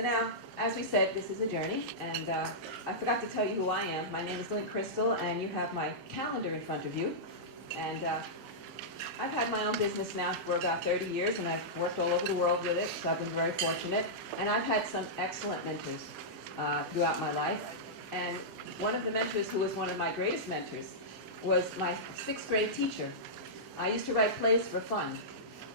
So now, as we said, this is a journey, and I forgot to tell you who I am. My name is Lynn Crystal, and you have my calendar in front of you. And I've had my own business now for about 30 years, and I've worked all over the world with it, so I've been very fortunate. And I've had some excellent mentors throughout my life. And one of the mentors who was one of my greatest mentors was my 6th grade teacher. I used to write plays for fun,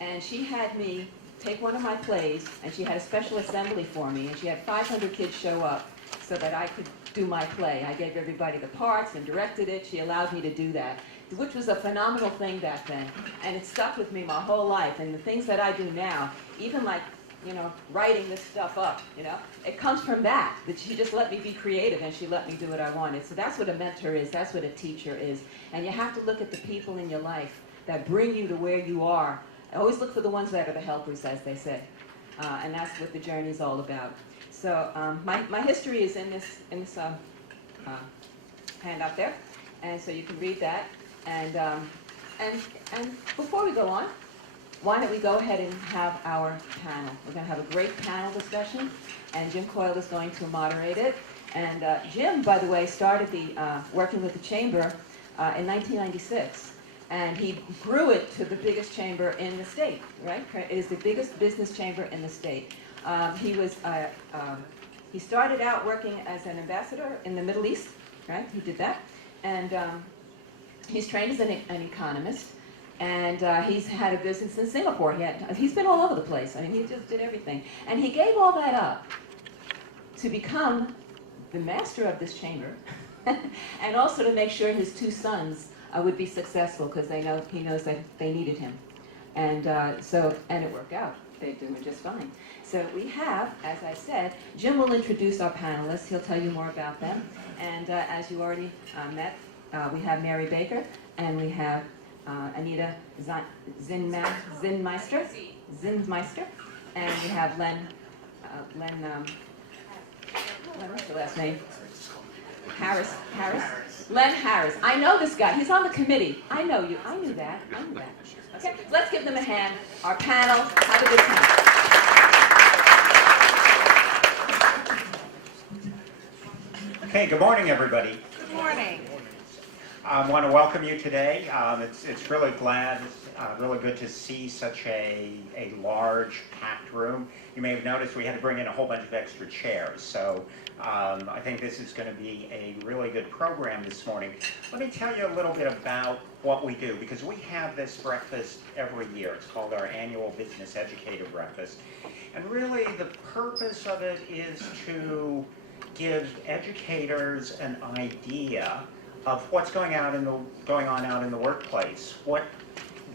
and she had me take one of my plays, and she had a special assembly for me, and she had 500 kids show up so that I could do my play. I gave everybody the parts and directed it. She allowed me to do that, which was a phenomenal thing back then, and it stuck with me my whole life. And the things that I do now, even like, writing this stuff up, it comes from that she just let me be creative, and she let me do what I wanted. So that's what a mentor is, that's what a teacher is. And you have to look at the people in your life that bring you to where you are. Always look for the ones that are the helpers, as they say, and that's what the journey is all about. So my history is in this handout there, and so you can read that. And before we go on, why don't we go ahead and have our panel? We're going to have a great panel discussion, and Jim Coyle is going to moderate it. And Jim, by the way, started working with the Chamber in 1996. And he grew it to the biggest chamber in the state, right? It is the biggest business chamber in the state. He started out working as an ambassador in the Middle East, right? He did that. And he's trained as an economist. And he's had a business in Singapore. He's been all over the place. I mean, he just did everything. And he gave all that up to become the master of this chamber and also to make sure his 2 sons would be successful, because he knows that they needed him, and it worked out. They're doing just fine. So we have, as I said, Jim will introduce our panelists. He'll tell you more about them. And as you already met, we have Mary Baker, and we have Anita Zinmeister, and we have Len. What's the last name? Harris. Len Harris. I know this guy. He's on the committee. I know you. I knew that. Okay, let's give them a hand. Our panel. Have a good time. Okay, good morning, everybody. Good morning. I want to welcome you today. It's really really good to see such a large, packed room. You may have noticed we had to bring in a whole bunch of extra chairs, so I think this is going to be a really good program this morning. Let me tell you a little bit about what we do, because we have this breakfast every year. It's called our annual Business Educator Breakfast. And really the purpose of it is to give educators an idea of what's going on out in the workplace, what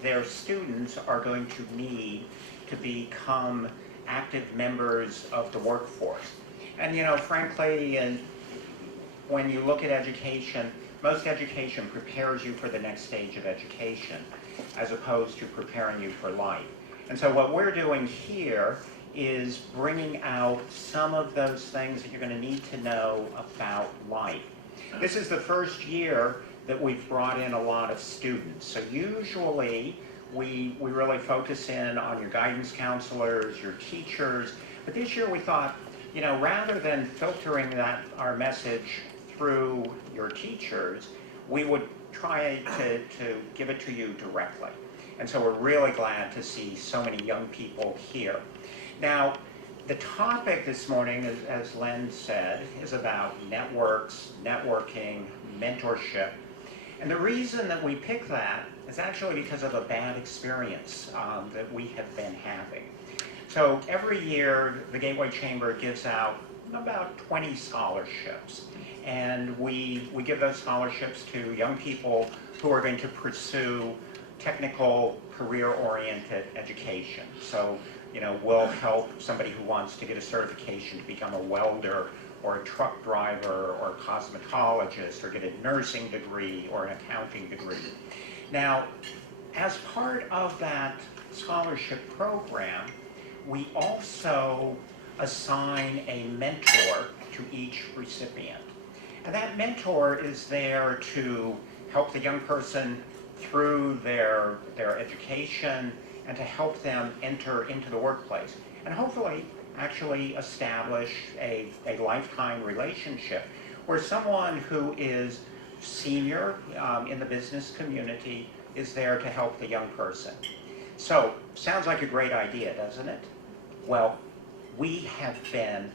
their students are going to need to become active members of the workforce. And frankly, when you look at education, most education prepares you for the next stage of education, as opposed to preparing you for life. And so what we're doing here is bringing out some of those things that you're going to need to know about life. This is the first year that we've brought in a lot of students. So usually we really focus in on your guidance counselors, your teachers, but this year we thought, rather than filtering our message through your teachers, we would try to give it to you directly. And so we're really glad to see so many young people here. Now, the topic this morning, as Len said, is about networks, networking, mentorship. And the reason that we pick that is actually because of a bad experience that we have been having. So every year, the Gateway Chamber gives out about 20 scholarships. And we give those scholarships to young people who are going to pursue technical, career-oriented education. So, we'll help somebody who wants to get a certification to become a welder or a truck driver or a cosmetologist, or get a nursing degree or an accounting degree. Now, as part of that scholarship program, we also assign a mentor to each recipient. And that mentor is there to help the young person through their education and to help them enter into the workplace. And hopefully actually establish a lifetime relationship where someone who is senior in the business community is there to help the young person. So, sounds like a great idea, doesn't it? Well, we have been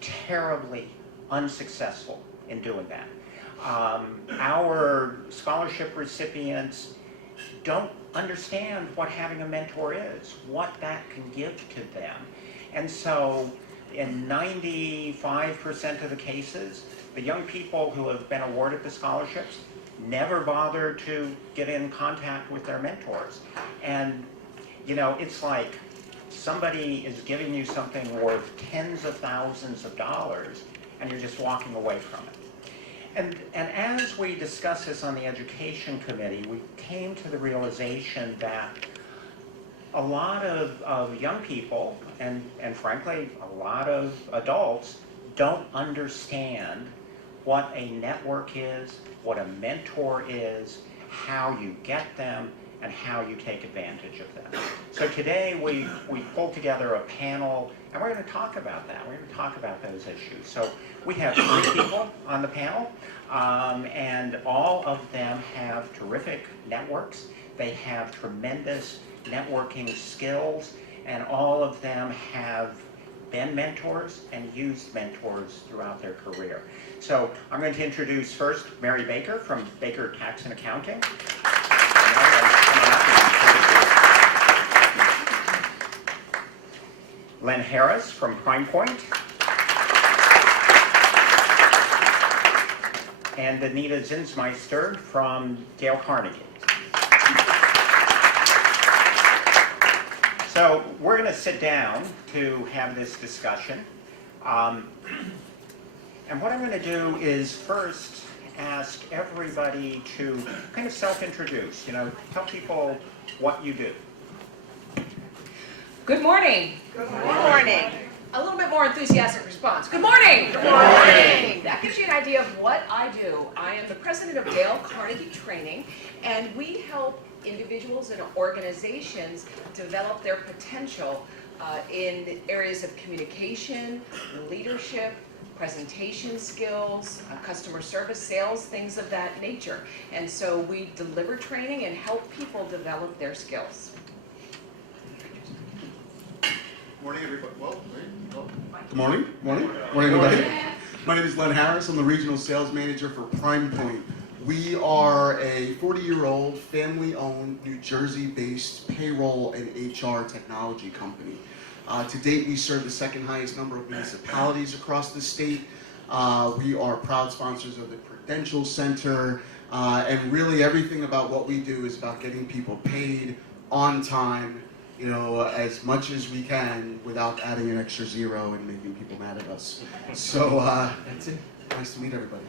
terribly unsuccessful in doing that. Our scholarship recipients don't understand what having a mentor is, what that can give to them. And so in 95% of the cases, the young people who have been awarded the scholarships never bother to get in contact with their mentors. And, you know, it's like somebody is giving you something worth tens of thousands of dollars, and you're just walking away from it. And as we discussed this on the Education Committee, we came to the realization that a lot of young people, and frankly, a lot of adults, don't understand what a network is, what a mentor is, how you get them, and how you take advantage of them. So today we pulled together a panel, and we're going to talk about that. We're going to talk about those issues. So we have 3 people on the panel, and all of them have terrific networks. They have tremendous networking skills, and all of them have been mentors and used mentors throughout their career. So I'm going to introduce first Mary Baker from Baker Tax and Accounting. Len Harris from Prime Point. And Anita Zinsmeister from Dale Carnegie. So we're going to sit down to have this discussion. And what I'm going to do is first ask everybody to kind of self-introduce, you know, tell people what you do. Good morning. Good morning. A little bit more enthusiastic response. Good morning. Good morning. That gives you an idea of what I do. I am the president of Dale Carnegie Training, and we help individuals and organizations develop their potential in areas of communication, leadership, presentation skills, customer service, sales, things of that nature. And so we deliver training and help people develop their skills. Morning, everybody. Good morning. Morning, everybody. My name is Len Harris. I'm the regional sales manager for Prime Point. We are a 40-year-old, family-owned, New Jersey-based payroll and HR technology company. To date, we serve the second highest number of municipalities across the state. We are proud sponsors of the Prudential Center, and really everything about what we do is about getting people paid on time, you know, as much as we can without adding an extra zero and making people mad at us. So that's it. Nice to meet everybody.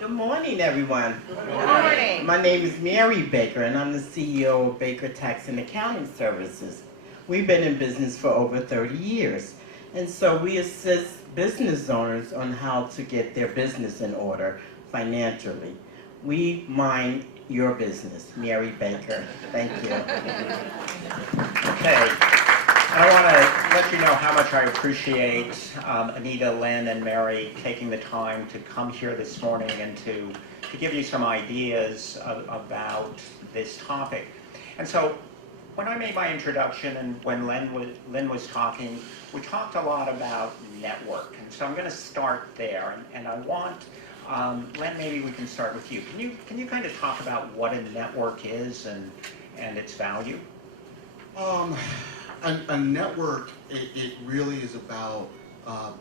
Good morning, everyone. Good morning. My name is Mary Baker, and I'm the CEO of Baker Tax and Accounting Services. We've been in business for over 30 years, and so we assist business owners on how to get their business in order financially. We mind your business, Mary Baker. Thank you. Okay. I want to let you know how much I appreciate Anita, Lynn, and Mary taking the time to come here this morning and to give you some ideas about this topic. And so when I made my introduction and when Lynn was talking, we talked a lot about network. And so I'm going to start there. And I want, Lynn, maybe we can start with you. Can you kind of talk about what a network is and its value? A network, it really is about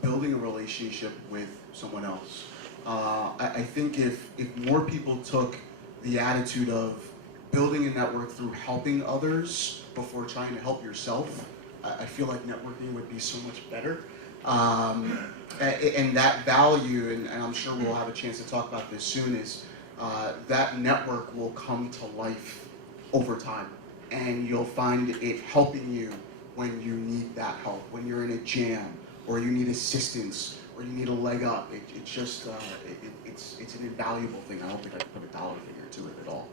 building a relationship with someone else. I think if more people took the attitude of building a network through helping others before trying to help yourself, I feel like networking would be so much better. And that value, and I'm sure we'll have a chance to talk about this soon, is that network will come to life over time. And you'll find it helping you when you need that help, when you're in a jam, or you need assistance, or you need a leg up. It's just, it's an invaluable thing. I don't think I can put a dollar figure to it at all.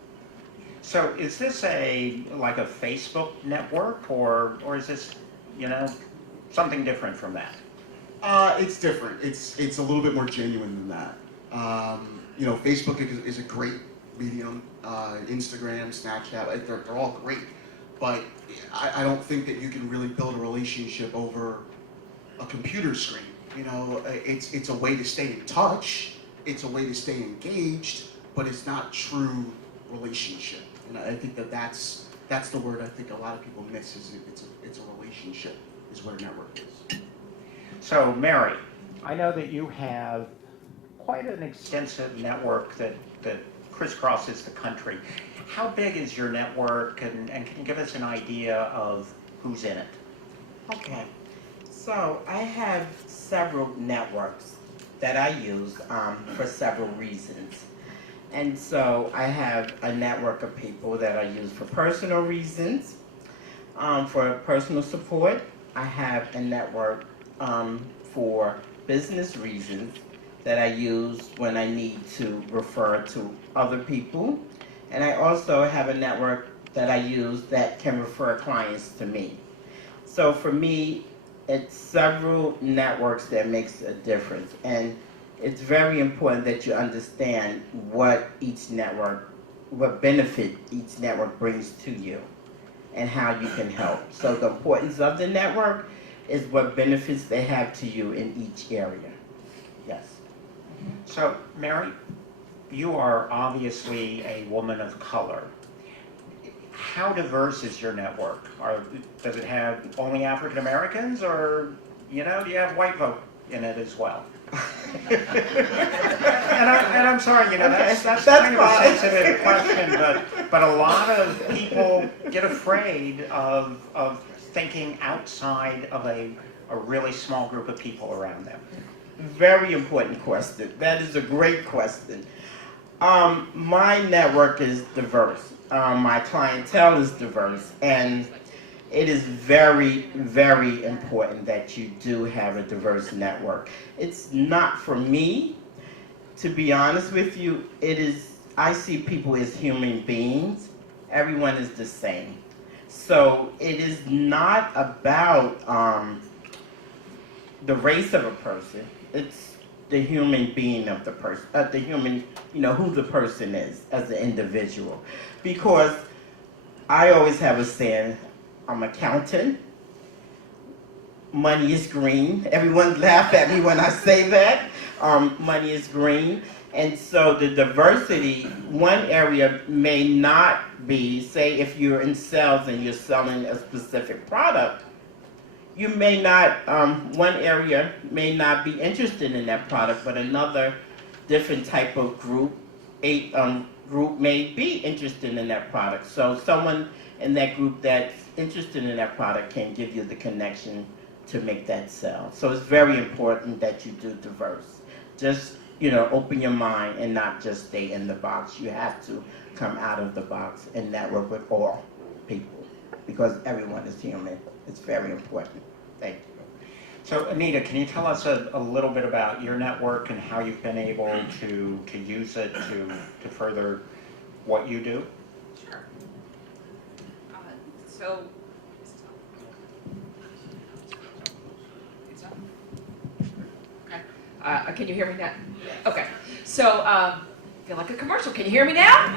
So is this like a Facebook network, or is this, you know, something different from that? It's different. It's a little bit more genuine than that. Facebook is a great medium. Instagram, Snapchat, they're all great. But I don't think that you can really build a relationship over a computer screen. It's a way to stay in touch. It's a way to stay engaged, but it's not true relationship. And I think that's the word I think a lot of people miss is it's a relationship is what a network is. So, Mary, I know that you have quite an extensive network that crisscrosses the country. How big is your network, and can you give us an idea of who's in it? Okay, so I have several networks that I use for several reasons. And so I have a network of people that I use for personal reasons, for personal support. I have a network for business reasons that I use when I need to refer to other people. And I also have a network that I use that can refer clients to me. So for me, it's several networks that makes a difference. And it's very important that you understand what benefit each network brings to you and how you can help. So the importance of the network is what benefits they have to you in each area. Yes. So, Mary, you are obviously a woman of color. How diverse is your network? Does it have only African Americans, or do you have white folk in it as well? and I'm sorry, that's kind of a sensitive question, but a lot of people get afraid of thinking outside of a really small group of people around them. Very important question. That is a great question. My network is diverse. My clientele is diverse, and it is very, very important that you do have a diverse network. It's not for me, to be honest with you. I see people as human beings. Everyone is the same. So it is not about the race of a person. It's the human being of the person, who the person is as an individual. Because I always have a saying, I'm an accountant. Money is green. Everyone laugh at me when I say that. Money is green. And so the diversity, one area may not be, say if you're in sales and you're selling a specific product, you may not, one area may not be interested in that product, but another different type of group may be interested in that product. So someone in that group that's interested in that product can give you the connection to make that sell. So it's very important that you do diverse. Just, open your mind and not just stay in the box. You have to come out of the box and network with all people because everyone is human. It's very important. Thank you. So, Anita, can you tell us a little bit about your network and how you've been able to use it to further what you do? Sure. Okay. Can you hear me now? Okay. So, I feel like a commercial. Can you hear me now?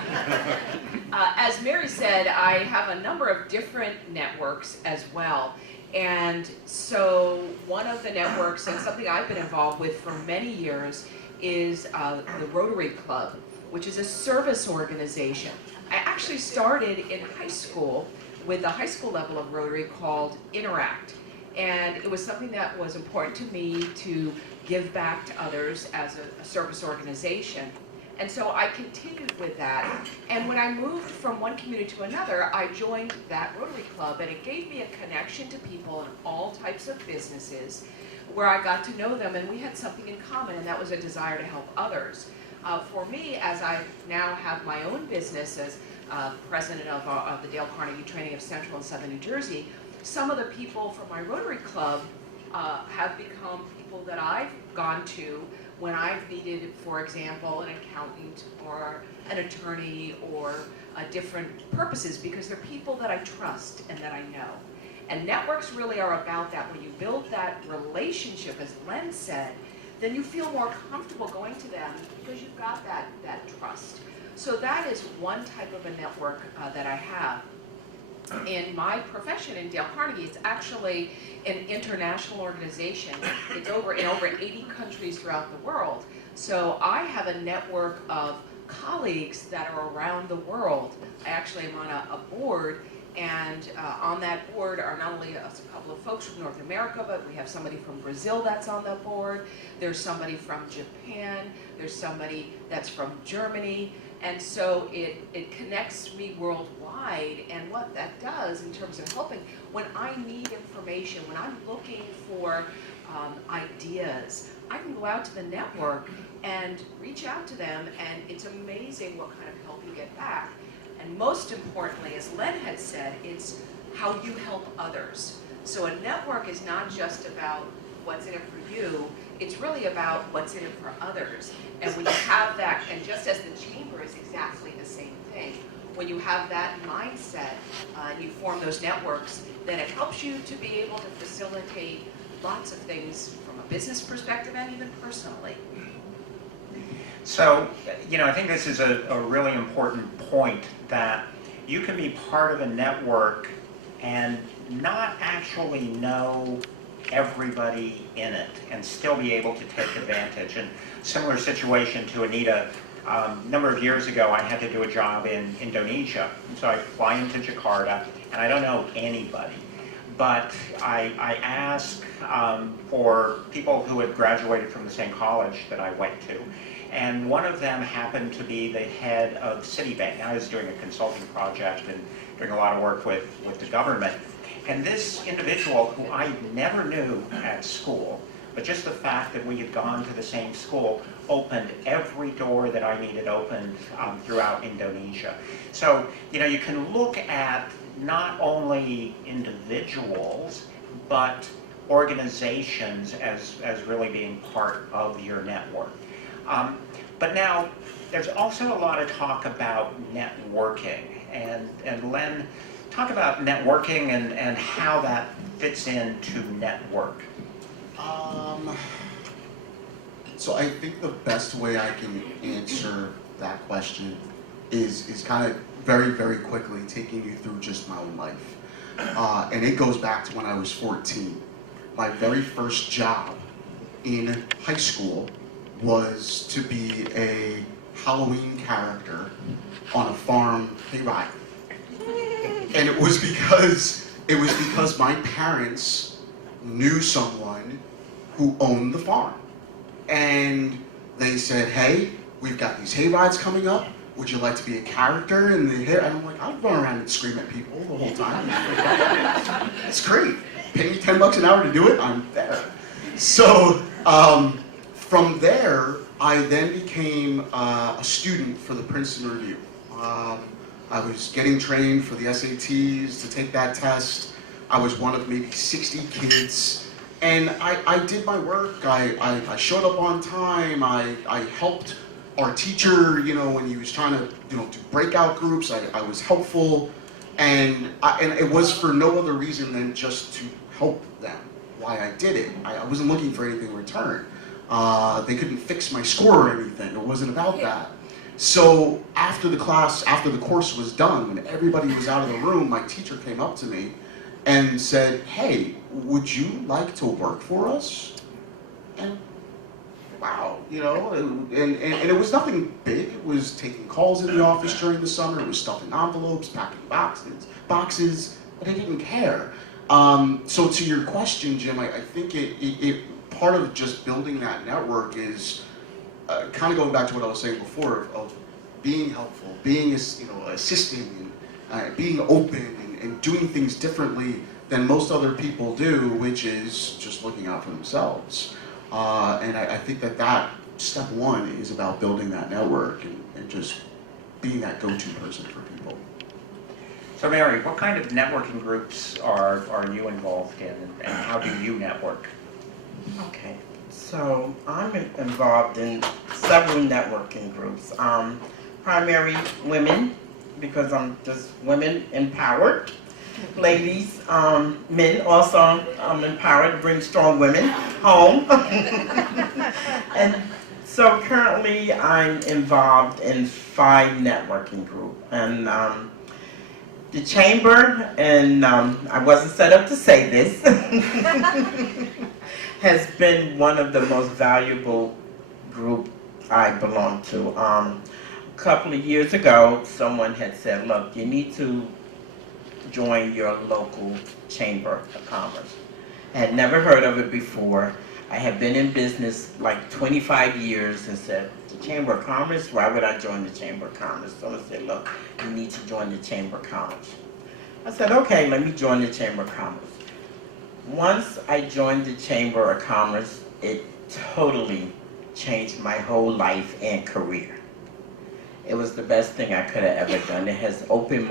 As Mary said, I have a number of different networks as well. And so one of the networks, and something I've been involved with for many years, is the Rotary Club, which is a service organization. I actually started in high school with a high school level of Rotary called Interact. And it was something that was important to me to give back to others as a service organization. And so I continued with that. And when I moved from one community to another, I joined that Rotary Club, and it gave me a connection to people in all types of businesses where I got to know them, and we had something in common, and that was a desire to help others. For me, as I now have my own business as president of the Dale Carnegie Training of Central and Southern New Jersey, some of the people from my Rotary Club have become people that I've gone to when I've needed, for example, an accountant or an attorney or different purposes, because they're people that I trust and that I know. And networks really are about that. When you build that relationship, as Len said, then you feel more comfortable going to them because you've got that trust. So that is one type of a network that I have. In my profession in Dale Carnegie, it's actually an international organization. It's in over 80 countries throughout the world. So I have a network of colleagues that are around the world. I actually am on a board, and on that board are not only a couple of folks from North America, but we have somebody from Brazil that's on the board. There's somebody from Japan. There's somebody that's from Germany. And so it connects me worldwide, and what that does in terms of helping, when I need information, when I'm looking for ideas, I can go out to the network and reach out to them, and it's amazing what kind of help you get back. And most importantly, as Len had said, it's how you help others. So a network is not just about what's in it for you, it's really about what's in it for others. And when you have that, and just as the chamber is exactly the same thing, when you have that mindset and you form those networks, then it helps you to be able to facilitate lots of things from a business perspective and even personally. So, I think this is a really important point, that you can be part of a network and not actually know everybody in it and still be able to take advantage. And similar situation to Anita, a number of years ago I had to do a job in Indonesia. So I fly into Jakarta and I don't know anybody, but I asked for people who had graduated from the same college that I went to. And one of them happened to be the head of Citibank. I was doing a consulting project and doing a lot of work with the government. And this individual, who I never knew at school, but just the fact that we had gone to the same school, opened every door that I needed opened throughout Indonesia. So, you can look at not only individuals, but organizations as really being part of your network. But now, there's also a lot of talk about networking. And Len, talk about networking and how that fits into network. So I think the best way I can answer that question is kind of very, very quickly taking you through just my own life. And it goes back to when I was 14. My very first job in high school was to be a Halloween character on a farm hayride. And it was because my parents knew someone who owned the farm. And they said, hey, we've got these hay rides coming up. Would you like to be a character in the hay? And I'm like, I'll run around and scream at people the whole time. It's great. Pay me $10 an hour to do it, I'm there. So from there, I then became a student for the Princeton Review. I was getting trained for the SATs to take that test. I was one of maybe 60 kids. And I did my work. I showed up on time. I helped our teacher, when he was trying to, do breakout groups. I was helpful. And it was for no other reason than just to help them. Why I did it. I wasn't looking for anything in return. They couldn't fix my score or anything. It wasn't about that. So after the course was done, when everybody was out of the room, my teacher came up to me and said, hey, would you like to work for us? And wow, and it was nothing big. It was taking calls in the office during the summer. It was stuffing envelopes, packing boxes, but I didn't care. So to your question, Jim, I think it part of just building that network is kind of going back to what I was saying before of being helpful, being assisting, and being open, and doing things differently than most other people do, which is just looking out for themselves. And I think that step one is about building that network and just being that go-to person for people. So Mary, what kind of networking groups are you involved in, and how do you network? Okay. So I'm involved in several networking groups. Primary women, because I'm just women empowered. Ladies, men also empowered to bring strong women home. And so currently I'm involved in 5 networking groups. And the chamber, and I wasn't set up to say this, has been one of the most valuable group I belong to. A couple of years ago, someone had said, look, you need to join your local chamber of commerce. I had never heard of it before. I had been in business like 25 years and said, the Chamber of Commerce? Why would I join the Chamber of Commerce? Someone said, look, you need to join the Chamber of Commerce. I said, okay, let me join the Chamber of Commerce. Once I joined the Chamber of Commerce, it totally changed my whole life and career. It was the best thing I could have ever done. It has opened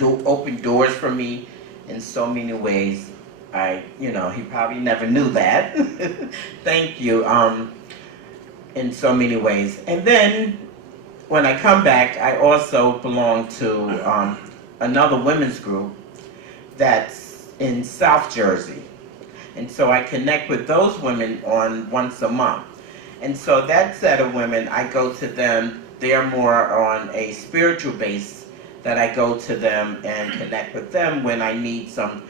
opened doors for me in so many ways. He probably never knew that. Thank you, in so many ways. And then when I come back, I also belong to another women's group that's in South Jersey. And so I connect with those women once a month. And so that set of women, I go to them, they're more on a spiritual base, that I go to them and connect with them when I need some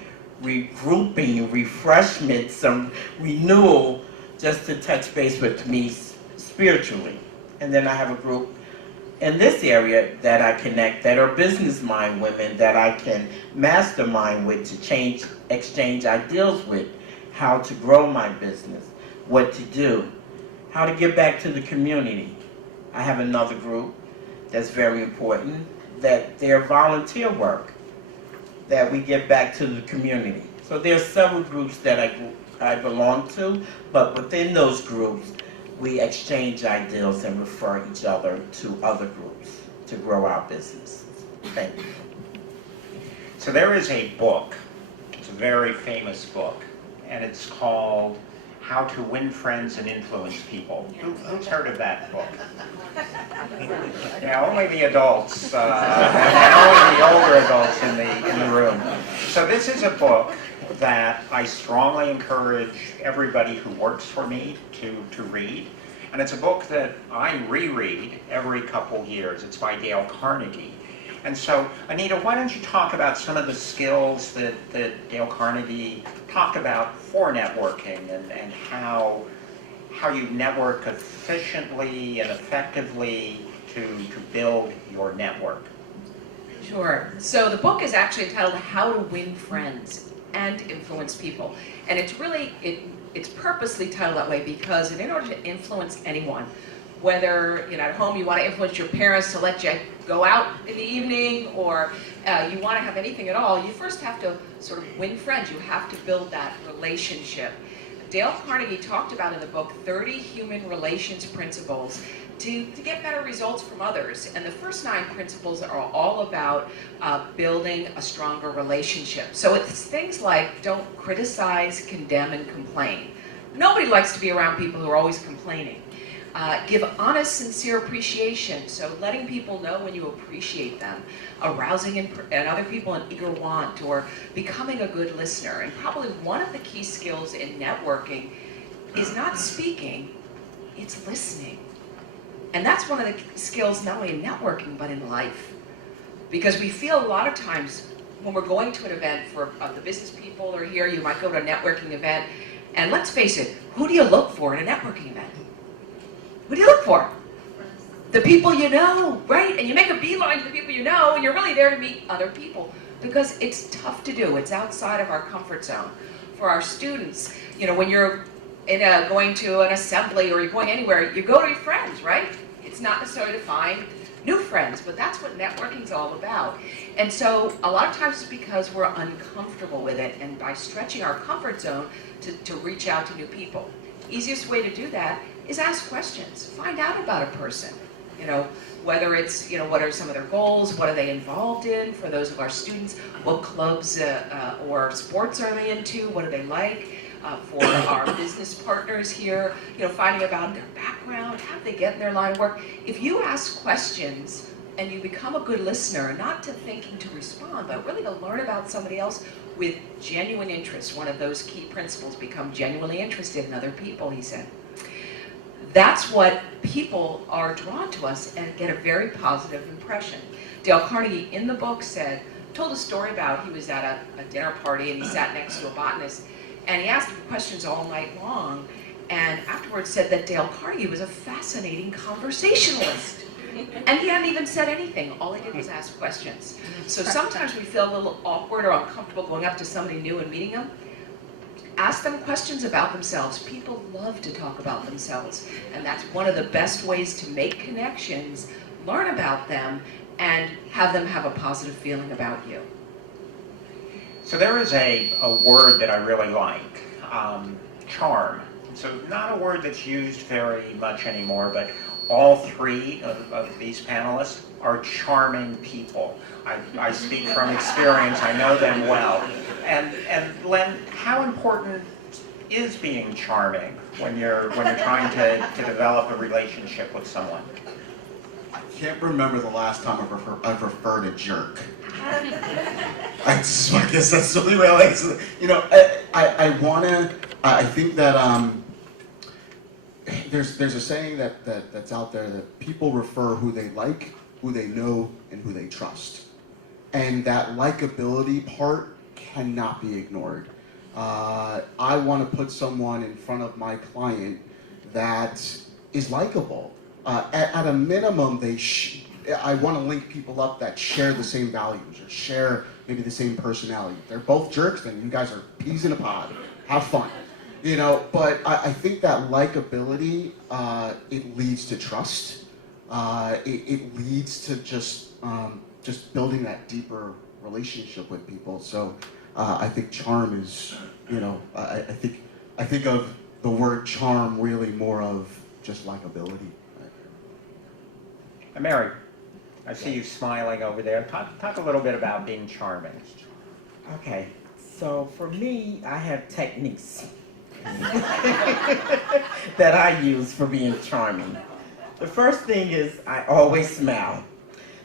regrouping, refreshment, some renewal, just to touch base with me spiritually. And then I have a group in this area that I connect, that are business mind women that I can mastermind with, to exchange ideas with, how to grow my business, what to do, how to give back to the community. I have another group that's very important, that they're volunteer work, that we give back to the community. So there are several groups that I belong to, but within those groups, we exchange ideas and refer each other to other groups to grow our business. Thank you. So there is a book, it's a very famous book, and it's called How to Win Friends and Influence People. Who's heard of that book? Yeah, only the adults, and only the older adults in the room. So this is a book that I strongly encourage everybody who works for me to read. And it's a book that I reread every couple years. It's by Dale Carnegie. And so, Anita, why don't you talk about some of the skills that Dale Carnegie talked about for networking, and how you network efficiently and effectively to build your network. Sure. So the book is actually entitled How to Win Friends and Influence People. And it's purposely titled that way because in order to influence anyone, whether at home you want to influence your parents to let you go out in the evening, or you want to have anything at all, you first have to sort of win friends. You have to build that relationship. Dale Carnegie talked about in the book 30 human relations principles to get better results from others. And the first 9 principles are all about building a stronger relationship. So it's things like don't criticize, condemn, and complain. Nobody likes to be around people who are always complaining. Give honest, sincere appreciation, so letting people know when you appreciate them, arousing in other people an eager want, or becoming a good listener. And probably one of the key skills in networking is not speaking, it's listening. And that's one of the skills not only in networking, but in life. Because we feel a lot of times when we're going to an event, for the business people are here, you might go to a networking event, and let's face it, who do you look for in a networking event? Who do you look for? The people you know, right? And you make a beeline to the people you know, and you're really there to meet other people. Because it's tough to do. It's outside of our comfort zone. For our students, when you're going to an assembly or you're going anywhere, you go to your friends, right? It's not necessarily to find new friends, but that's what networking's all about. And so a lot of times it's because we're uncomfortable with it, and by stretching our comfort zone to reach out to new people. Easiest way to do that is ask questions. Find out about a person. Whether it's, what are some of their goals, what are they involved in, for those of our students, what clubs or sports are they into, what do they like, for our business partners here, finding about their background, how they get in their line of work. If you ask questions and you become a good listener, not to thinking to respond, but really to learn about somebody else with genuine interest, one of those key principles, become genuinely interested in other people, he said. That's what people are drawn to us and get a very positive impression. Dale Carnegie in the book told a story about he was at a dinner party and he sat next to a botanist and he asked him questions all night long, and afterwards said that Dale Carnegie was a fascinating conversationalist. And he hadn't even said anything. All he did was ask questions. So sometimes we feel a little awkward or uncomfortable going up to somebody new and meeting them. Ask them questions about themselves. People love to talk about themselves. And that's one of the best ways to make connections, learn about them, and have them have a positive feeling about you. So there is a word that I really like, charm. So not a word that's used very much anymore, but all three of these panelists are charming people. I speak from experience, I know them well. And Len, how important is being charming when you're trying to develop a relationship with someone? I can't remember the last time I've referred a jerk. I guess that's the only way I like it. I think that there's a saying that's out there that people refer who they like, who they know, and who they trust. And that likability part cannot be ignored. I want to put someone in front of my client that is likable. At a minimum, I want to link people up that share the same values or share maybe the same personality. If they're both jerks, then you guys are peas in a pod. Have fun. But I think that likability, it leads to trust. It leads to just building that deeper relationship with people. So I think charm is, I think of the word charm really more of just likability. And Mary, I see you smiling over there. Talk a little bit about being charming. Okay, so for me, I have techniques that I use for being charming. The first thing is I always smile.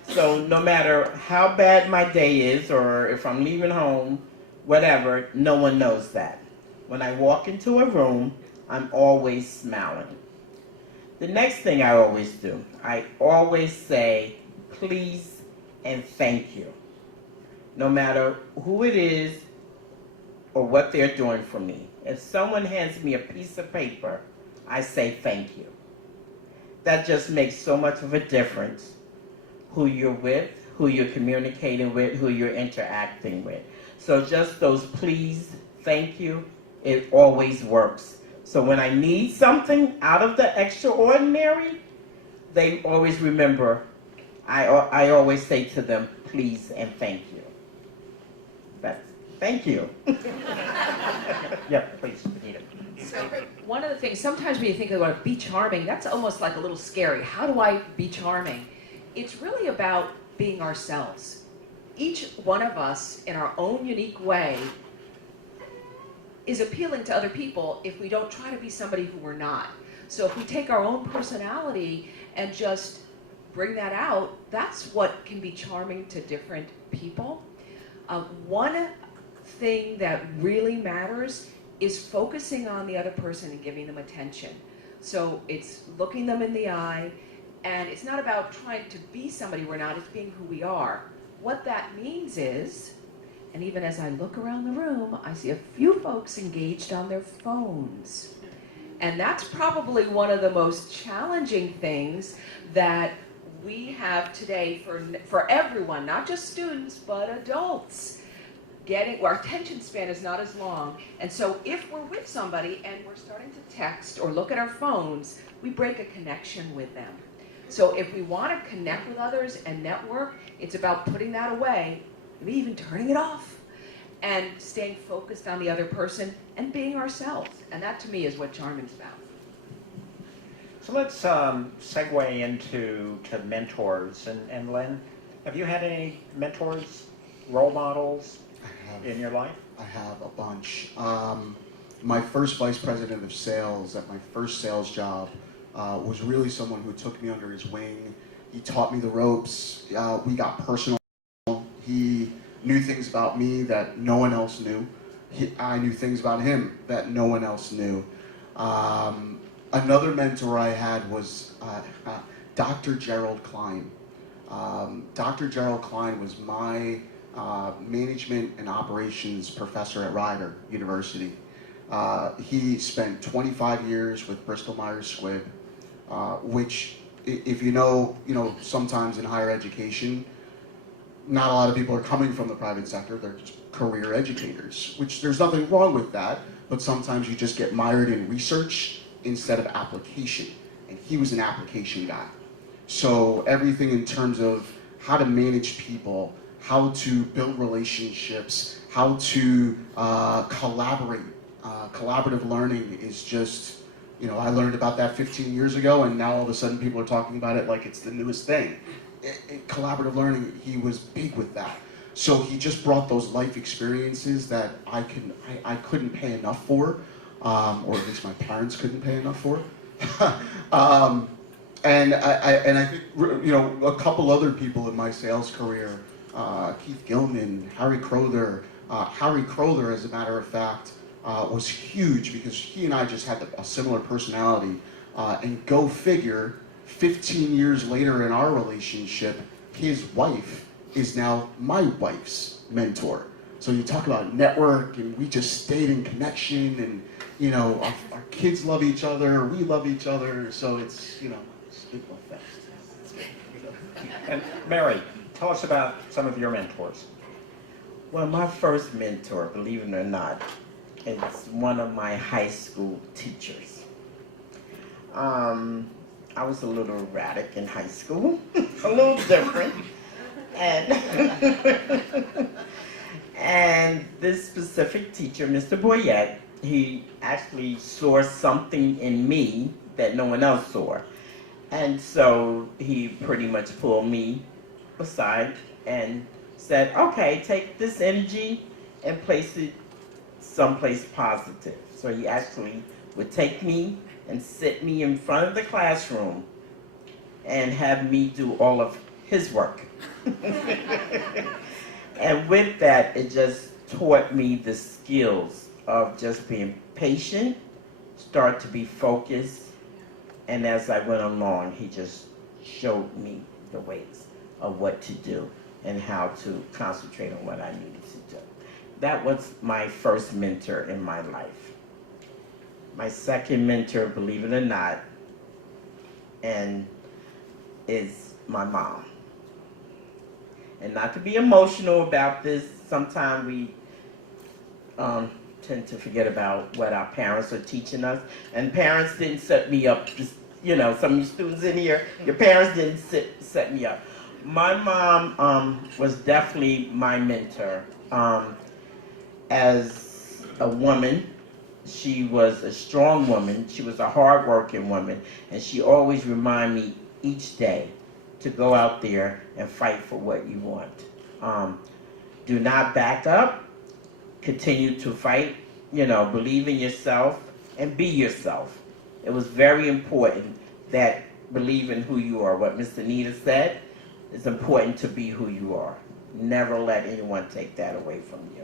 So no matter how bad my day is or if I'm leaving home, whatever, no one knows that. When I walk into a room, I'm always smiling. The next thing I always do, I always say please and thank you. No matter who it is or what they're doing for me. If someone hands me a piece of paper, I say thank you. That just makes so much of a difference. Who you're with, who you're communicating with, who you're interacting with. So just those please, thank you, it always works. So when I need something out of the extraordinary, they always remember, I always say to them, please and thank you. Thank you. Yeah, please, Anita. So one of the things, sometimes when you think about be charming, that's almost like a little scary. How do I be charming? It's really about being ourselves. Each one of us, in our own unique way, is appealing to other people if we don't try to be somebody who we're not. So if we take our own personality and just bring that out, that's what can be charming to different people. One thing that really matters is focusing on the other person and giving them attention. So it's looking them in the eye, and it's not about trying to be somebody we're not, it's being who we are. What that means is, and even as I look around the room, I see a few folks engaged on their phones. And that's probably one of the most challenging things that we have today for everyone, not just students, but adults. Our attention span is not as long. And so if we're with somebody and we're starting to text or look at our phones, we break a connection with them. So if we want to connect with others and network, it's about putting that away, maybe even turning it off, and staying focused on the other person and being ourselves. And that to me is what charming is about. So let's segue into mentors. And Len, have you had any mentors, role models in your life? I have a bunch. my first vice president of sales at my first sales job was really someone who took me under his wing. He taught me the ropes. We got personal. He knew things about me that no one else knew. I knew things about him that no one else knew. Another mentor I had was Dr. Gerald Klein. Dr. Gerald Klein was my management and operations professor at Rider University. He spent 25 years with Bristol Myers Squibb, which, if you know, sometimes in higher education, not a lot of people are coming from the private sector. They're just career educators, which there's nothing wrong with that, but sometimes you just get mired in research instead of application. And he was an application guy. So everything in terms of how to manage people, how to build relationships, how to collaborate. Collaborative learning is just, I learned about that 15 years ago, and now all of a sudden people are talking about it like it's the newest thing. Collaborative learning, he was big with that. So he just brought those life experiences that I couldn't pay enough for, or at least my parents couldn't pay enough for. And I think, a couple other people in my sales career, Keith Gilman, Harry Crowther. Harry Crowther, as a matter of fact, was huge because he and I just had a similar personality. And go figure, 15 years later in our relationship, his wife is now my wife's mentor. So you talk about network, and we just stayed in connection, and our kids love each other, we love each other, so it's equal fast. And Mary, tell us about some of your mentors. Well, my first mentor, believe it or not, is one of my high school teachers. I was a little erratic in high school, a little different. And this specific teacher, Mr. Boyette, he actually saw something in me that no one else saw. And so he pretty much pulled me aside and said, okay, take this energy and place it someplace positive. So he actually would take me and sit me in front of the classroom and have me do all of his work. And with that, it just taught me the skills of just being patient, start to be focused, and as I went along, he just showed me the ways of what to do and how to concentrate on what I needed to do. That was my first mentor in my life. My second mentor, believe it or not, is my mom. And not to be emotional about this, sometimes we tend to forget about what our parents are teaching us. And parents didn't set me up, some of you students in here, your parents didn't set me up. My mom was definitely my mentor. As a woman, she was a strong woman, she was a hard-working woman, and she always reminded me each day to go out there and fight for what you want. Do not back up, continue to fight, believe in yourself and be yourself. It was very important that believe in who you are. What Mr. Nita said, it's important to be who you are. Never let anyone take that away from you.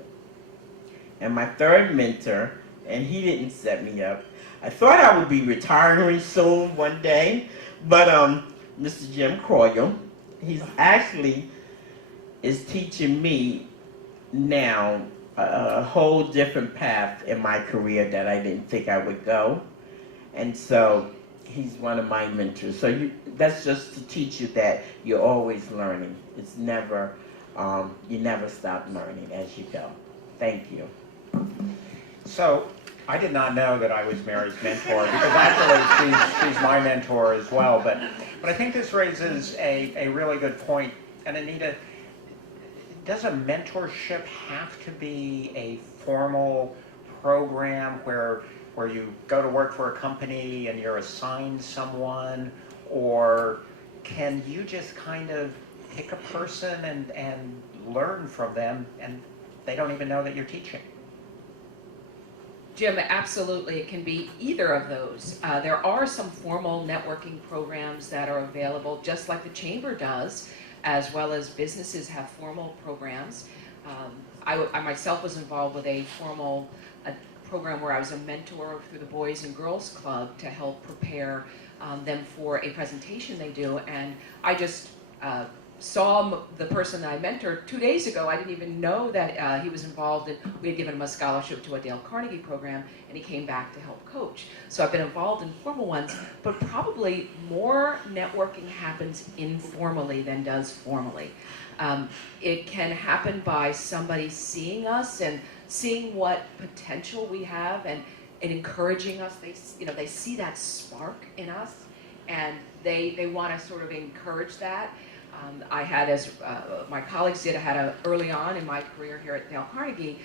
And my third mentor, and he didn't set me up, I thought I would be retiring soon one day, but Mr. Jim Croyle, he's actually is teaching me now a whole different path in my career that I didn't think I would go. And so he's one of my mentors. So that's just to teach you that you're always learning. It's never, you never stop learning as you go. Thank you. So I did not know that I was Mary's mentor because actually she's my mentor as well. But I think this raises a really good point. And Anita, does a mentorship have to be a formal program where you go to work for a company and you're assigned someone, or can you just kind of pick a person and learn from them and they don't even know that you're teaching? Jim, absolutely. It can be either of those. There are some formal networking programs that are available, just like the Chamber does, as well as businesses have formal programs. I myself was involved with a formal program where I was a mentor through the Boys and Girls Club to help prepare them for a presentation they do. And I just saw the person that I mentored 2 days ago. I didn't even know that he was involved, and we had given him a scholarship to a Dale Carnegie program, and he came back to help coach. So I've been involved in formal ones, but probably more networking happens informally than does formally. It can happen by somebody seeing us and seeing what potential we have and encouraging us. They see that spark in us, and they want to sort of encourage that. I had, as my colleagues did, early on in my career here at Dale Carnegie,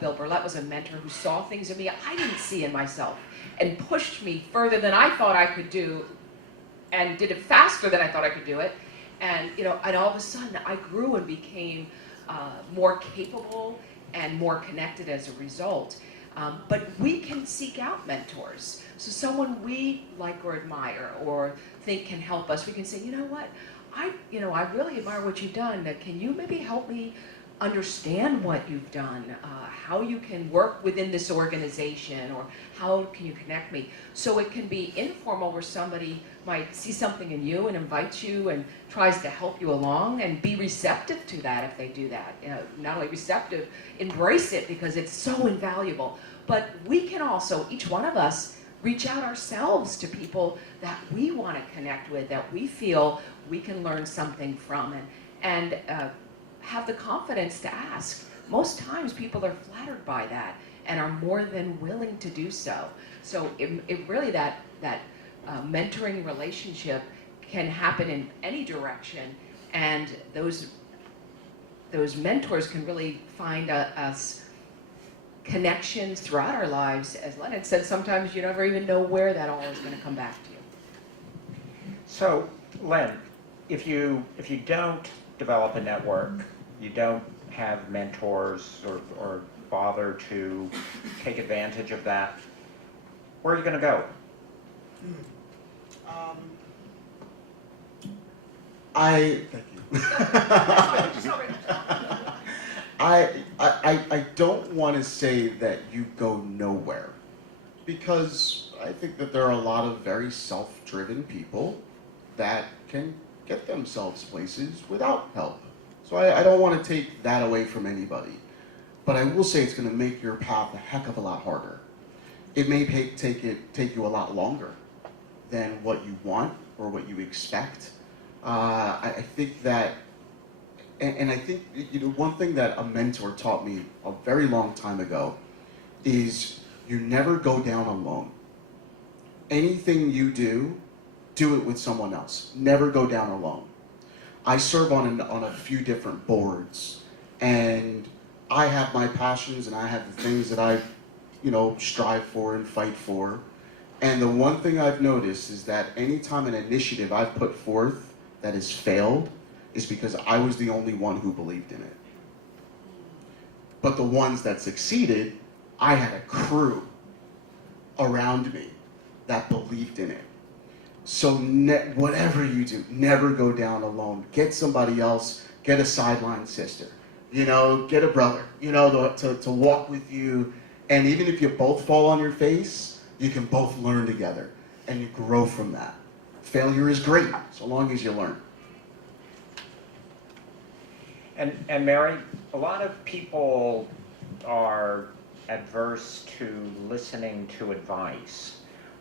Bill Burlett was a mentor who saw things in me I didn't see in myself and pushed me further than I thought I could do and did it faster than I thought I could do it. And, and all of a sudden I grew and became more capable and more connected as a result. But we can seek out mentors. So someone we like or admire or think can help us, we can say, you know what? I really admire what you've done. Can you maybe help me understand what you've done? How you can work within this organization, or how can you connect me? So it can be informal, where somebody might see something in you and invites you and tries to help you along, and be receptive to that if they do that. Not only receptive, embrace it because it's so invaluable. But we can also, each one of us, reach out ourselves to people that we want to connect with, that we feel we can learn something from, and have the confidence to ask. Most times people are flattered by that and are more than willing to do so. So it really, that mentoring relationship can happen in any direction, and those mentors can really find us connections throughout our lives. As Leonard said, sometimes you never even know where that all is going to come back to you. So, Len, if you don't develop a network, you don't have mentors or bother to take advantage of that, where are you going to go? Thank you. I don't want to say that you go nowhere, because I think that there are a lot of very self-driven people that can get themselves places without help. So I don't want to take that away from anybody. But I will say it's going to make your path a heck of a lot harder. It may take you a lot longer than what you want or what you expect. I think that, and I think, one thing that a mentor taught me a very long time ago is you never go down alone. Anything you do it with someone else. Never go down alone. I serve on a few different boards, and I have my passions and I have the things that I, strive for and fight for. And the one thing I've noticed is that anytime an initiative I've put forth that has failed is because I was the only one who believed in it. But the ones that succeeded, I had a crew around me that believed in it. So whatever you do, never go down alone. Get somebody else, get a sideline sister, get a brother, to walk with you. And even if you both fall on your face, you can both learn together and you grow from that. Failure is great, so long as you learn. And Mary, a lot of people are adverse to listening to advice.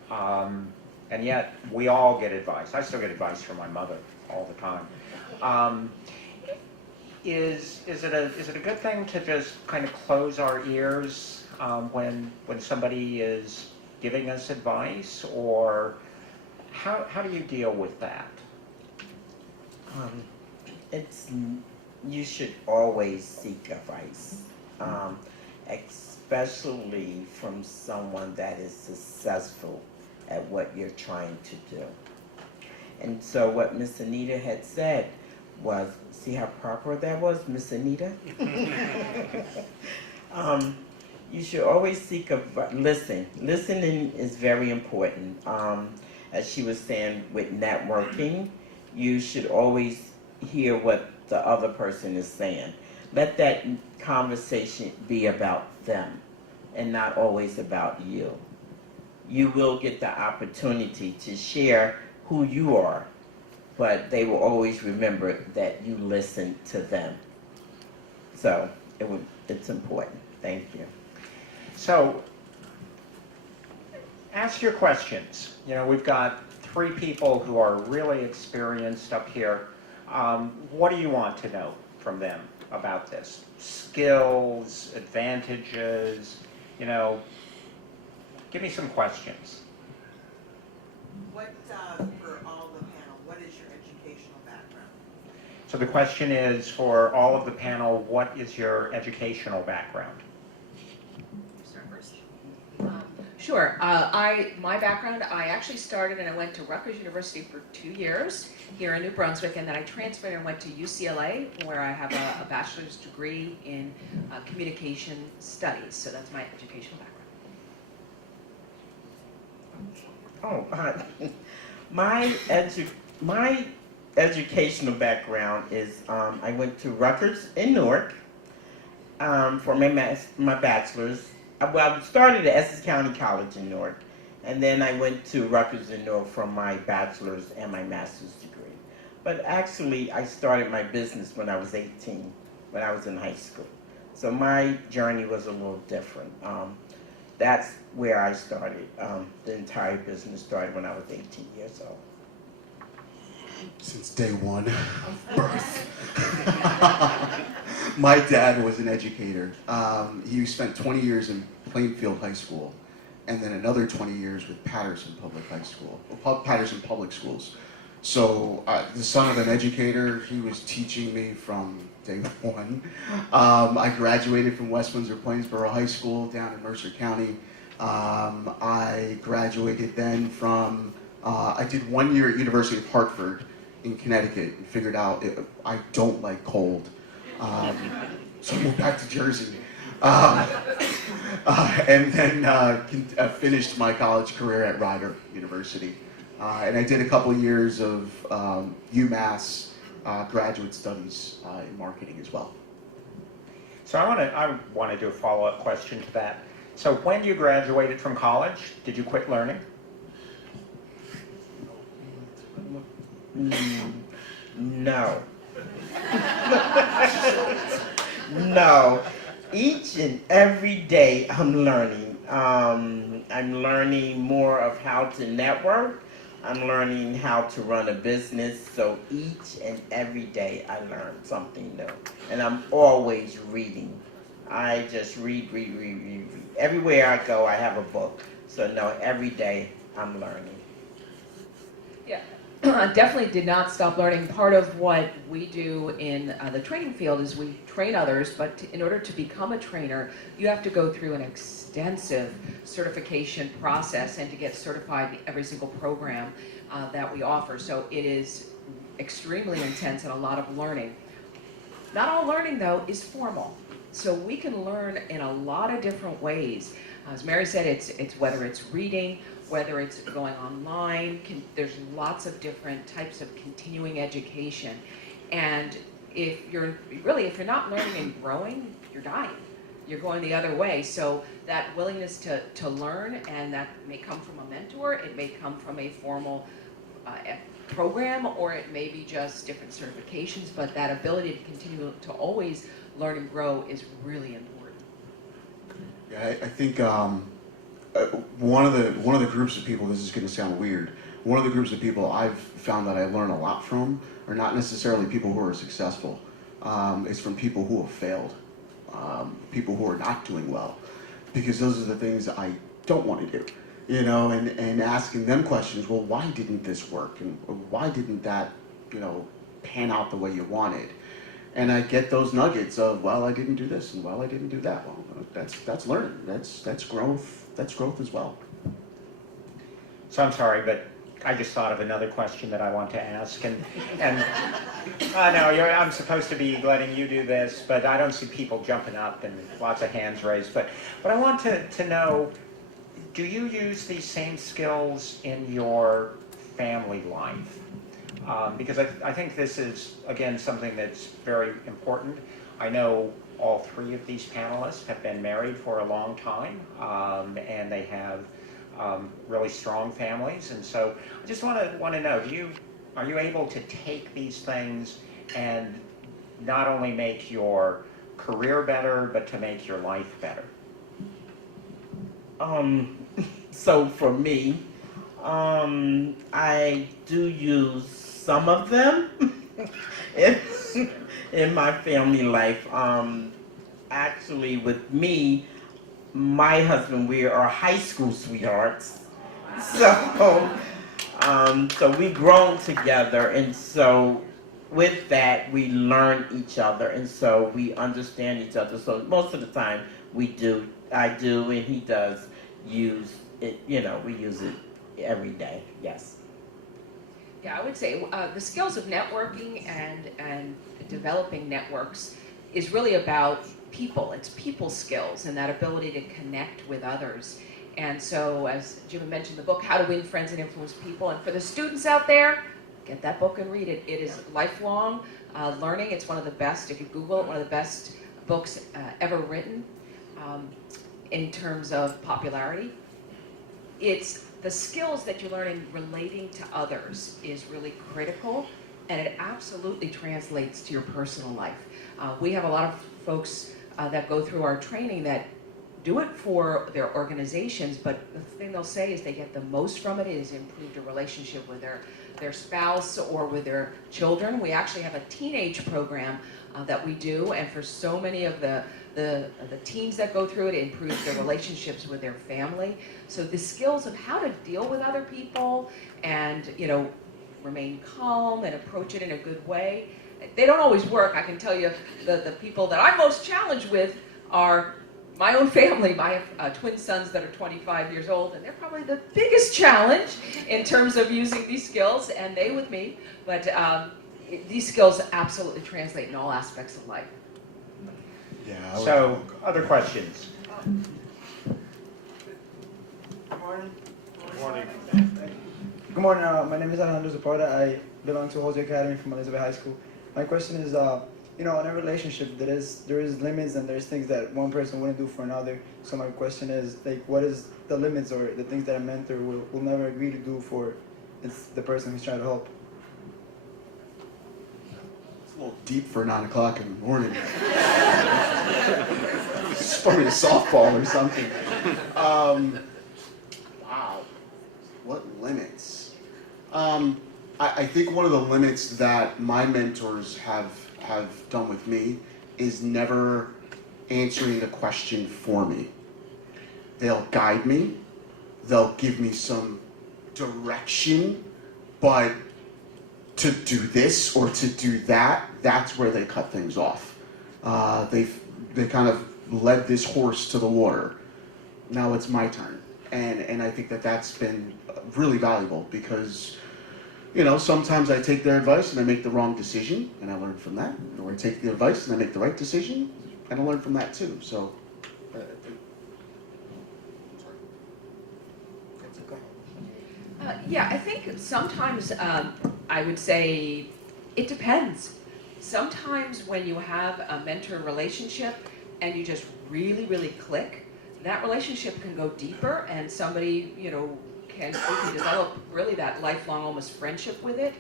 And yet, we all get advice. I still get advice from my mother all the time. Is it a good thing to just kind of close our ears when somebody is giving us advice, or how do you deal with that? You should always seek advice, especially from someone that is successful at what you're trying to do. And so what Miss Anita had said was, see how proper that was, Miss Anita? you should always listen. Listening is very important. As she was saying with networking, you should always hear what the other person is saying. Let that conversation be about them and not always about you. You will get the opportunity to share who you are, but they will always remember that you listened to them. So it's important. Thank you. So, ask your questions. You know, we've got 3 people who are really experienced up here. What do you want to know from them about this? Skills, advantages, you know, give me some questions. What, for all the panel, what is your educational background? So the question is, for all of the panel, what is your educational background? Start first. Sure. My background, I actually started and I went to Rutgers University for 2 years here in New Brunswick, and then I transferred and went to UCLA, where I have a bachelor's degree in communication studies. So that's my educational background. My educational background is I went to Rutgers in Newark for my bachelor's. Well, I started at Essex County College in Newark, and then I went to Rutgers in Newark for my bachelor's and my master's degree. But actually, I started my business when I was 18, when I was in high school. So my journey was a little different. That's where I started. The entire business started when I was 18 years old. Since day one of birth. My dad was an educator. He spent 20 years in Plainfield High School, and then another 20 years with Patterson Public Schools. So the son of an educator, he was teaching me from day one. I graduated from West Windsor Plainsboro High School down in Mercer County. I graduated then from, I did 1 year at University of Hartford in Connecticut and figured out I don't like cold. So I moved back to Jersey. And then finished my college career at Rider University. And I did a couple years of UMass graduate studies in marketing as well. So I want to do a follow-up question to that. So when you graduated from college, did you quit learning? No. No. Each and every day I'm learning. I'm learning more of how to network. I'm learning how to run a business. So each and every day I learn something new. And I'm always reading. I just read. Everywhere I go, I have a book. So no, every day I'm learning. Yeah, definitely did not stop learning. Part of what we do in the training field is we train others, but in order to become a trainer, you have to go through an extensive certification process and to get certified in every single program that we offer. So it is extremely intense and a lot of learning. Not all learning, though, is formal. So we can learn in a lot of different ways. As Mary said, it's whether it's reading, whether it's going online, there's lots of different types of continuing education. And if you're not learning and growing, you're dying. You're going the other way. So that willingness to learn, and that may come from a mentor, it may come from a formal program, or it may be just different certifications, but that ability to continue to always learn and grow is really important. Yeah, I think one of the groups of people, this is going to sound weird, one of the groups of people I've found that I learn a lot from are not necessarily people who are successful. It's from people who have failed, people who are not doing well, because those are the things I don't want to do. You know, and asking them questions, well, why didn't this work? And why didn't that, pan out the way you wanted? And I get those nuggets of, well, I didn't do this, and well, I didn't do that. Well, that's learning. That's growth. That's growth as well. So I'm sorry, but I just thought of another question that I want to ask. And No, I'm supposed to be letting you do this, but I don't see people jumping up and lots of hands raised. But I want to know, do you use these same skills in your family life? Because I think this is, again, something that's very important. I know all three of these panelists have been married for a long time, and they have really strong families. And so I just want to know, are you able to take these things and not only make your career better, but to make your life better? So for me, I do use some of them in my family life. Actually, with me, my husband, we are high school sweethearts. So we grown together, and so with that, we learn each other, and so we understand each other. So most of the time, I do, and he does use it. We use it every day. Yes. Yeah, I would say the skills of networking and developing networks is really about people. It's people skills and that ability to connect with others. And so, as Jim mentioned, the book, How to Win Friends and Influence People. And for the students out there, get that book and read it. It is lifelong learning. It's one of the best, if you Google it, one of the best books ever written in terms of popularity. It's the skills that you learn in relating to others is really critical, and it absolutely translates to your personal life. We have a lot of folks that go through our training that do it for their organizations, but the thing they'll say is they get the most from it is improved a relationship with their spouse or with their children. We actually have a teenage program that we do, and for so many of the teens that go through it, it improves their relationships with their family. So the skills of how to deal with other people and remain calm and approach it in a good way, they don't always work. I can tell you the people that I'm most challenged with are my own family. I have twin sons that are 25 years old, and they're probably the biggest challenge in terms of using these skills, and they with me. But these skills absolutely translate in all aspects of life. Yeah. So, other questions? Good morning. Good morning. Good morning. My name is Alejandro Zapata. I belong to Jose Academy from Elizabeth High School. My question is, in a relationship, there is limits and there's things that one person wouldn't do for another. So my question is, what is the limits or the things that a mentor will never agree to do for the person who's trying to help? It's a little deep for 9 o'clock in the morning. It's probably a softball or something. Wow. What limits? I think one of the limits that my mentors have done with me is never answering the question for me. They'll guide me, they'll give me some direction, but to do this or to do that, that's where they cut things off. They kind of led this horse to the water. Now it's my turn. And I think that's been really valuable because sometimes I take their advice and I make the wrong decision, and I learn from that. Or I take the advice and I make the right decision, and I learn from that too. So, Yeah, I think sometimes I would say it depends. Sometimes when you have a mentor relationship and you just really, really click, that relationship can go deeper, and somebody, can develop really that lifelong almost friendship with it.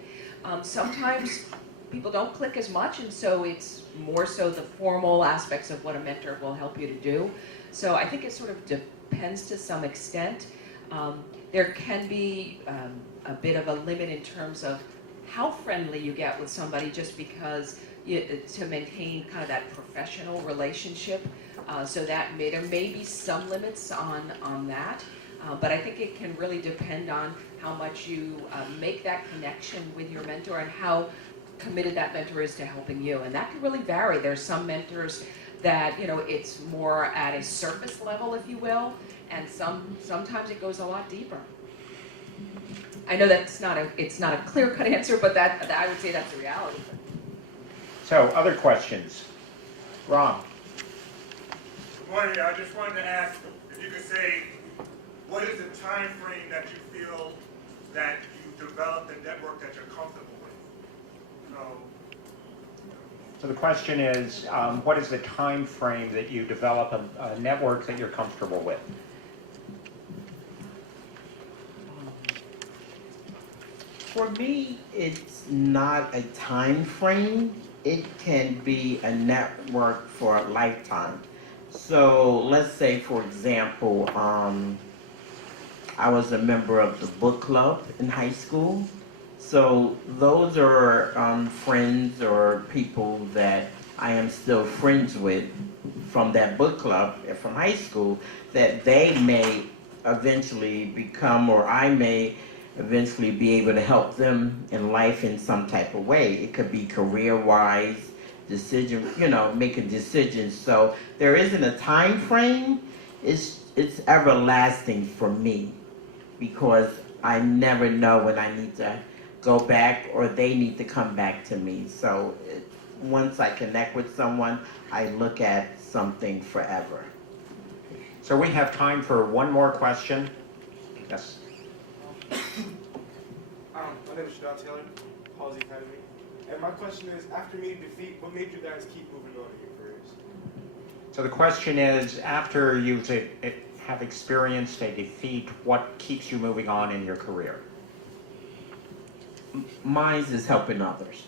Sometimes people don't click as much, and so it's more so the formal aspects of what a mentor will help you to do. So I think it sort of depends to some extent. There can be a bit of a limit in terms of how friendly you get with somebody, just because to maintain kind of that professional relationship. So that there may be some limits on that. But I think it can really depend on how much you make that connection with your mentor and how committed that mentor is to helping you. And that can really vary. There's some mentors that, it's more at a surface level, if you will, and sometimes it goes a lot deeper. I know it's not a clear-cut answer, but that I would say that's the reality. So, other questions? Ron? Good morning. I just wanted to ask if you could say, what is the time frame that you feel that you developed a network that you're comfortable with? So the question is, what is the time frame that you develop a network that you're comfortable with? For me, it's not a time frame. It can be a network for a lifetime. So let's say, for example, I was a member of the book club in high school. So those are friends or people that I am still friends with from that book club from high school, that they may eventually become, or I may eventually be able to help them in life in some type of way. It could be career-wise, decision, making decisions. So there isn't a time frame. It's everlasting for me, because I never know when I need to go back or they need to come back to me. So once I connect with someone, I look at something forever. So we have time for one more question. Yes. My name is Shadal Taylor, Halsey Academy. And my question is, after meeting defeat, what made you guys keep moving on in your careers? So the question is, after you have experienced a defeat, what keeps you moving on in your career? Mine is helping others.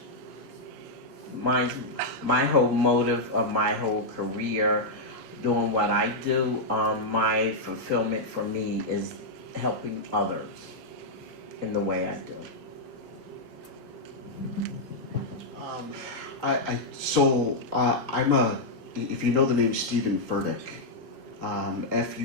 My whole motive of my whole career, doing what I do, my fulfillment for me is helping others in the way I do. If you know the name Stephen Furtick, Furtick.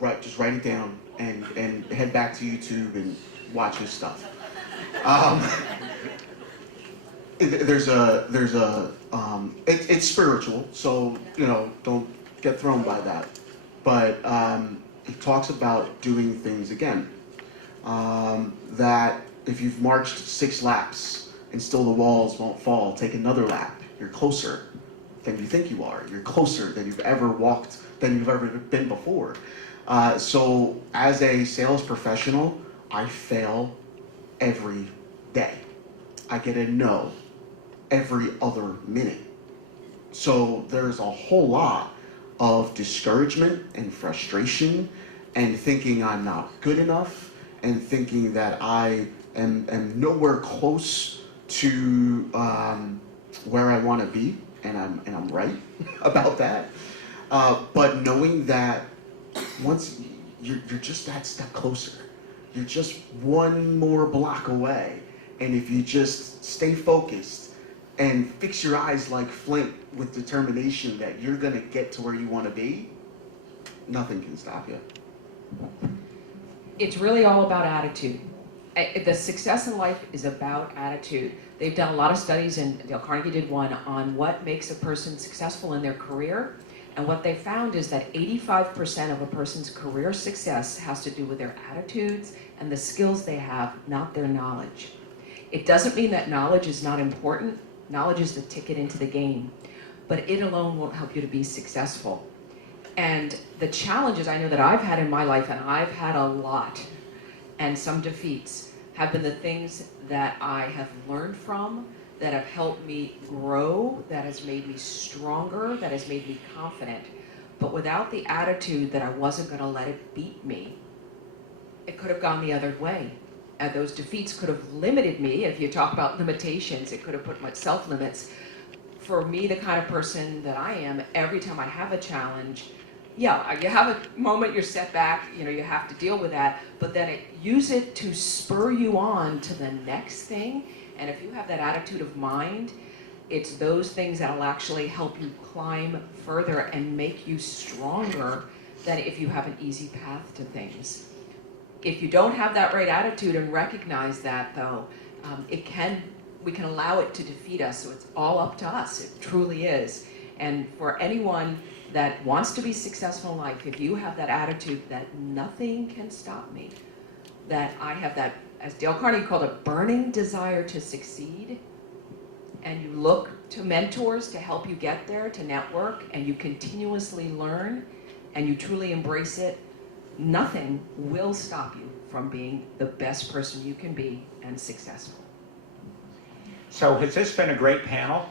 Right, just write it down and head back to YouTube and watch his stuff. It's spiritual, so don't get thrown by that. But he talks about doing things again. That if you've marched 6 laps and still the walls won't fall, take another lap. You're closer than you think you are. You're closer than you've ever walked, than you've ever been before. So as a sales professional, I fail every day. I get a no every other minute. So there's a whole lot of discouragement and frustration and thinking I'm not good enough and thinking that I am nowhere close to where I want to be, and I'm right about that. But knowing that once you're just that step closer, you're just one more block away, and if you just stay focused and fix your eyes like flint with determination that you're gonna get to where you want to be, nothing can stop you. It's really all about attitude. The success in life is about attitude. They've done a lot of studies, and Dale Carnegie did one on what makes a person successful in their career. And what they found is that 85% of a person's career success has to do with their attitudes and the skills they have, not their knowledge. It doesn't mean that knowledge is not important. Knowledge is the ticket into the game, but it alone won't help you to be successful. And the challenges I know that I've had in my life, and I've had a lot, and some defeats, have been the things that I have learned from, that have helped me grow, that has made me stronger, that has made me confident. But without the attitude that I wasn't going to let it beat me, it could have gone the other way. And those defeats could have limited me. If you talk about limitations, it could have put my self-limits. For me, the kind of person that I am, every time I have a challenge, yeah, you have a moment, you're set back, you have to deal with that, but then use it to spur you on to the next thing. And if you have that attitude of mind, it's those things that will actually help you climb further and make you stronger than if you have an easy path to things. If you don't have that right attitude and recognize that, though, we can allow it to defeat us. So it's all up to us. It truly is. And for anyone that wants to be successful in life, if you have that attitude that nothing can stop me, that I have that as Dale Carnegie called it, burning desire to succeed, and you look to mentors to help you get there, to network, and you continuously learn, and you truly embrace it, nothing will stop you from being the best person you can be and successful. So has this been a great panel?